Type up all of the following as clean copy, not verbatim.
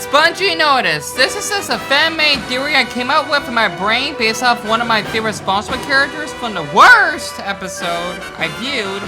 Spongy notice. This is just a fan-made theory I came up with in my brain based off one of my favorite SpongeBob characters from the worst episode I viewed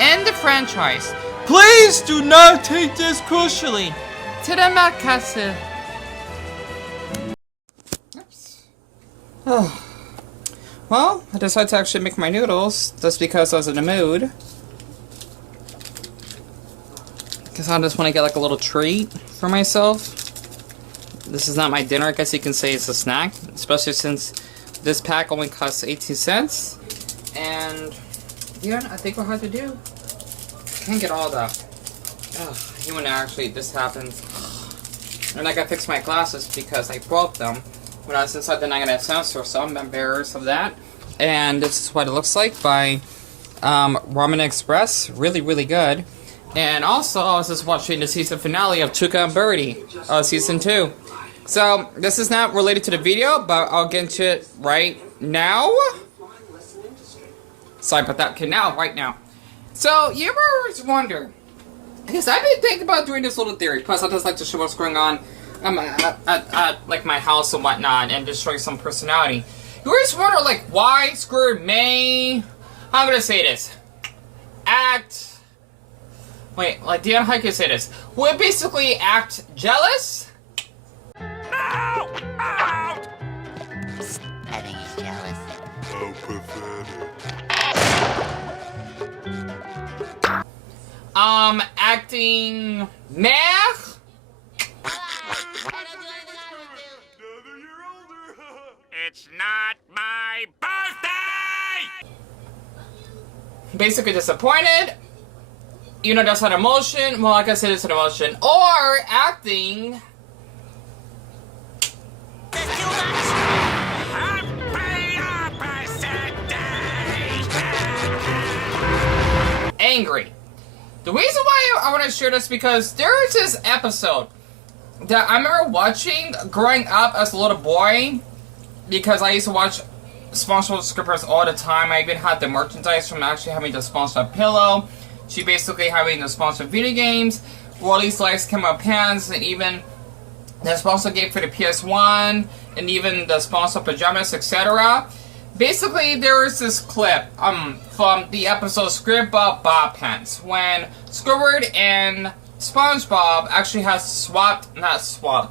in the franchise. Please do not take this crucially to the Makase. Oops. Oh. Well, I decided to actually make my noodles just because I was in the mood. Because I just want to get like a little treat for myself. This is not my dinner, I guess you can say it's a snack. Especially since this pack only costs 18 cents. And yeah, I think we'll have to do. Can't get all that. Ugh, I hate when actually this happens. And I gotta fix my glasses because I broke them when I was inside the 99 cent store, so I'm embarrassed of that. And this is what it looks like by Ramen Express. Really, really good. And also, I was just watching the season finale of Chuka and Birdie, season 2. So, this is not related to the video, but I'll get into it right now. Sorry about that. Okay, now, right now. So, you ever wonder, because I've been thinking about doing this little theory, plus I just like to show what's going on at like my house and whatnot, and just showing some personality. You always wonder, like, why Squidward may, how am I gonna say this, act, wait, like, Dion, how can you say this, would basically act jealous? No! Out! I think he's jealous. How pathetic. Acting meh? It's not my birthday! Basically disappointed. You know, that's an emotion. Well, like I said, it's an emotion. Or acting angry. The reason why I want to share this is because there is this episode that I remember watching growing up as a little boy, because I used to watch SpongeBob SquarePants all the time. I even had the merchandise from actually having the SpongeBob pillow, to basically having the SpongeBob video games, Wally's Lights, Come Up Pants, and even the SpongeBob game for the PS1, and even the SpongeBob pajamas, etc. Basically, there was this clip from the episode SquarePants Bob Pants, when Squidward and SpongeBob actually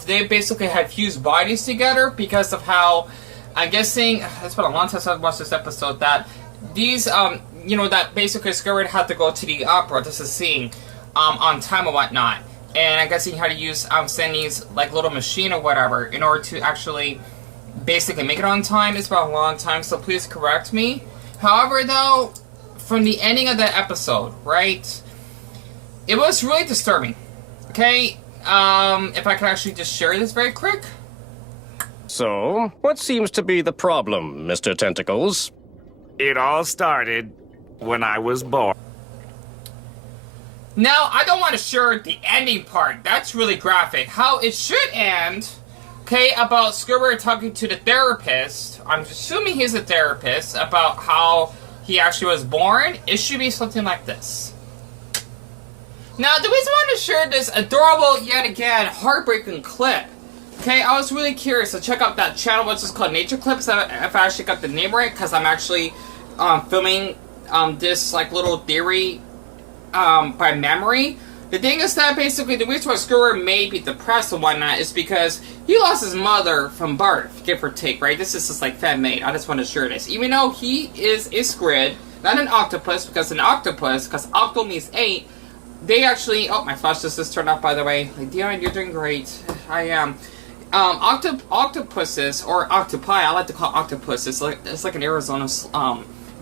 they basically had fused bodies together because of how, I'm guessing, it's been a long time since I watched this episode, that these, you know, that basically Squidward had to go to the opera, just a scene, on time or whatnot. And I guess he had to use Sandy's, like, little machine or whatever in order to actually basically make it on time. It's been a long time, so please correct me. However, though, from the ending of that episode, right, it was really disturbing. Okay, if I could actually just share this very quick. So, what seems to be the problem, Mr. Tentacles? It all started when I was born. Now, I don't want to share the ending part. That's really graphic. How it should end, okay, about Squidward talking to the therapist. I'm assuming he's a therapist, about how he actually was born. It should be something like this. Now, the reason I want to share this adorable, yet again, heartbreaking clip, okay, I was really curious to check out that channel, which is called Nature Clips, if I actually got the name right, because I'm actually filming this, like, little theory by memory. The thing is that basically the reason why Squidward may be depressed and whatnot is because he lost his mother from birth, give or take, right? This is just like fan-made. I just want to share this. Even though he is a squid, not an octopus, because octo means 8, they actually, oh, my flash just turned off, by the way. Like, Dion, you're doing great. I am. Octopuses, or octopi, I like to call octopus. It's like an Arizona,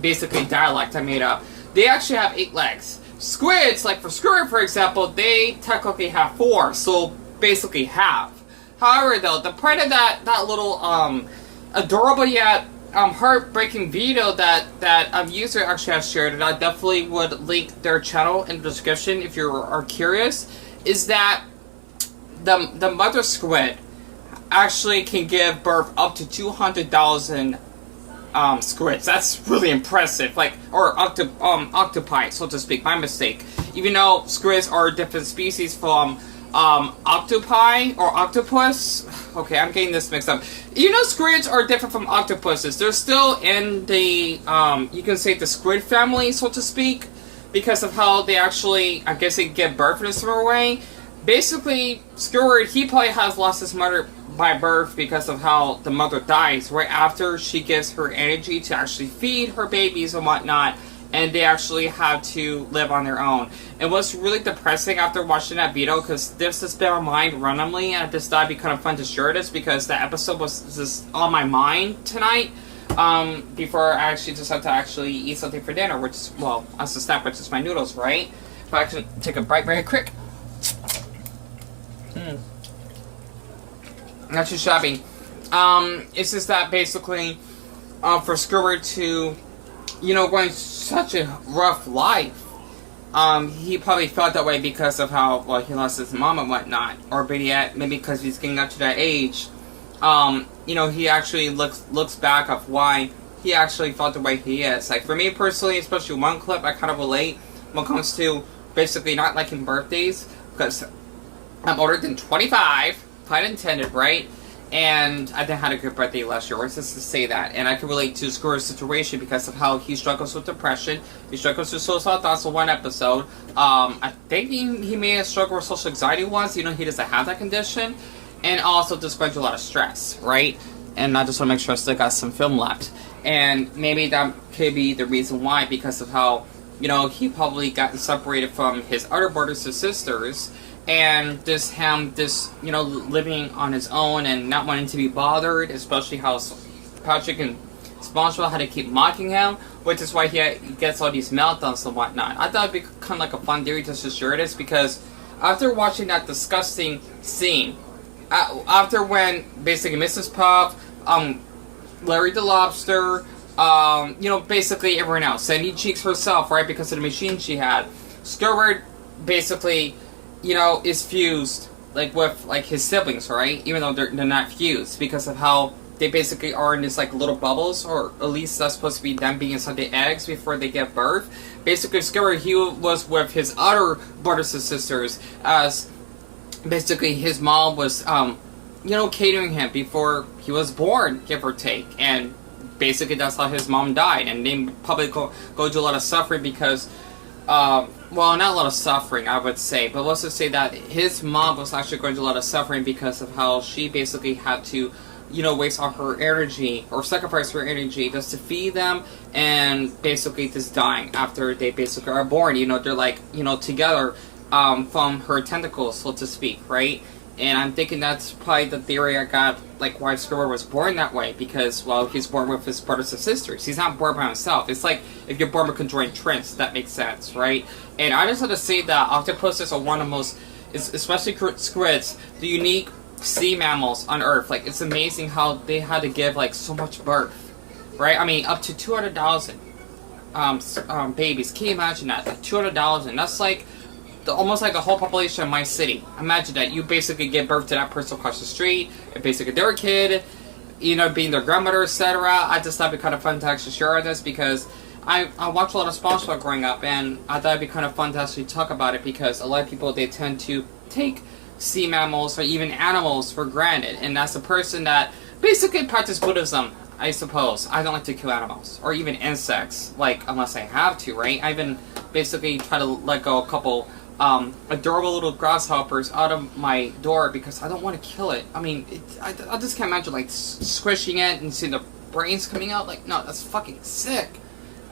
basically dialect I made up. They actually have 8 legs. Squids, like for Squidward, for example, they technically have 4, so basically half. However, though, the part of that little, adorable yet, heartbreaking video that a user actually has shared, and I definitely would link their channel in the description if you are curious, is that the mother squid actually can give birth up to 200,000 squids. That's really impressive. Like, or octopi, so to speak. My mistake. Even though squids are a different species from octopi or octopus. Okay, I'm getting this mixed up. You know, squids are different from octopuses. They're still in the, you can say the squid family, so to speak, because of how they actually, I guess they give birth in a similar way. Basically, Squidward, he probably has lost his mother by birth because of how the mother dies right after she gives her energy to actually feed her babies and whatnot, and they actually have to live on their own. It was really depressing after watching that video, because this has been on my mind randomly, and I just thought it'd be kind of fun to share this, because that episode was just on my mind tonight, before I actually decided to actually eat something for dinner, which is, well, as a snack, which is my noodles, right? If I can take a bite very quick. Not too shabby. It's just that basically, for Squidward to, you know, going such a rough life, he probably felt that way because of how, well, he lost his mom and whatnot, or better yet, maybe because he's getting up to that age. You know, he actually looks back of why he actually felt the way he is. Like, for me personally, especially one clip I kind of relate when it comes to basically not liking birthdays, because I'm older than 25, pun intended, right? And I didn't have a good birthday last year, or just to say that. And I can relate to Squidward's situation because of how he struggles with depression. He struggles with suicidal thoughts in one episode. I think he may have struggled with social anxiety once. You know, he doesn't have that condition. And also just going through a lot of stress, right? And I just want to make sure I still got some film left. And maybe that could be the reason why, because of how, you know, he probably gotten separated from his other brothers and sisters. And just him, you know, living on his own and not wanting to be bothered, especially how Patrick and SpongeBob had to keep mocking him, which is why he gets all these meltdowns and whatnot. I thought it'd be kind of like a fun theory just to share this, because after watching that disgusting scene, after when basically Mrs. Puff, Larry the Lobster, you know, basically everyone else, Sandy Cheeks herself, right, because of the machine she had, Squidward basically, you know, is fused, like, with, like, his siblings, right? Even though they're not fused, because of how they basically are in these, like, little bubbles, or at least that's supposed to be them being inside the eggs before they give birth. Basically, Squidward, he was with his other brothers and sisters, as basically his mom was, you know, catering him before he was born, give or take. And basically that's how his mom died, and they probably go through a lot of suffering because, well, not a lot of suffering, I would say, but let's just say that his mom was actually going through a lot of suffering because of how she basically had to, you know, waste all her energy, or sacrifice her energy just to feed them, and basically just dying after they basically are born. You know, they're like, you know, together, from her tentacles, so to speak, right? And I'm thinking that's probably the theory I got, like, why Squidward was born that way, because, well, he's born with his brothers and sisters. He's not born by himself. It's like if you're born with conjoined twins, that makes sense, right? And I just want to say that octopuses are one of the most, especially squids, the unique sea mammals on Earth. Like, it's amazing how they had to give, like, so much birth, right? I mean, up to 200,000 babies. Can you imagine that? Like, 200,000. That's like almost like the whole population of my city. Imagine that. You basically give birth to that person across the street, and basically their kid, you know, being their grandmother, etc. I just thought it'd be kind of fun to actually share this, because I watched a lot of SpongeBob growing up, and I thought it'd be kind of fun to actually talk about it, because a lot of people, they tend to take sea mammals or even animals for granted, and that's a person that basically practices Buddhism, I suppose. I don't like to kill animals, or even insects, like, unless I have to, right? I even basically try to let go a couple adorable little grasshoppers out of my door because I don't want to kill it. I mean, I just can't imagine, like, squishing it and seeing the brains coming out. Like, no, that's fucking sick.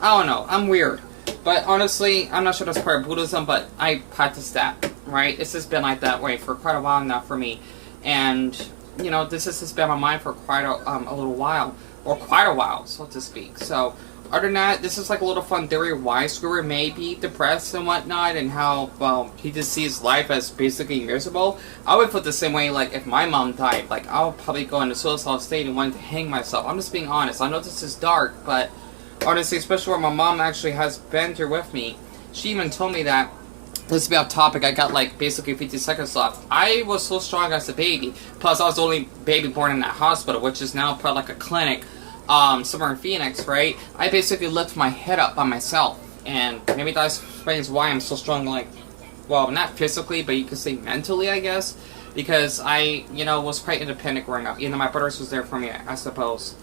I don't know. I'm weird. But honestly, I'm not sure that's part of Buddhism, but I practice that, right? It's just been like that way for quite a while now for me. And, you know, this has just been on my mind for quite a little while. Or quite a while, so to speak. So, other than that, this is like a little fun theory why Squidward may be depressed and whatnot, and how, well, he just sees life as basically miserable. I would put the same way, like, if my mom died, like, I would probably go into suicidal state and want to hang myself. I'm just being honest. I know this is dark, but honestly, especially when my mom actually has been here with me, she even told me that, let's be off topic, I got, like, basically 50 seconds left. I was so strong as a baby, plus I was the only baby born in that hospital, which is now probably like a clinic, somewhere in Phoenix, right? I basically lift my head up by myself, and maybe that explains why I'm so strong, like, Well, not physically, but you could say mentally, I guess. Because I, was quite independent growing up. Even though my brothers was there for me, I suppose.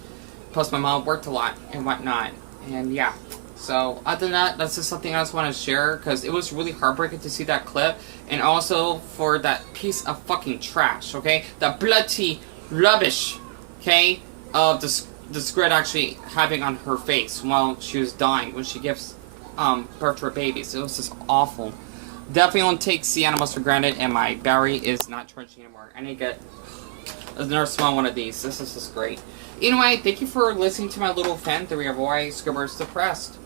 Plus, my mom worked a lot and whatnot. And yeah. So, other than that, that's just something I just want to share. Because it was really heartbreaking to see that clip. And also for that piece of fucking trash, okay? The bloody rubbish, okay? Of the squid actually having on her face while she was dying. When she gives birth to her babies. It was just awful. Definitely don't take sea animals for granted, and my battery is not charging anymore. I need to get another small one of these. This is just great. Anyway, thank you for listening to my little fan theory of why Squidward's depressed.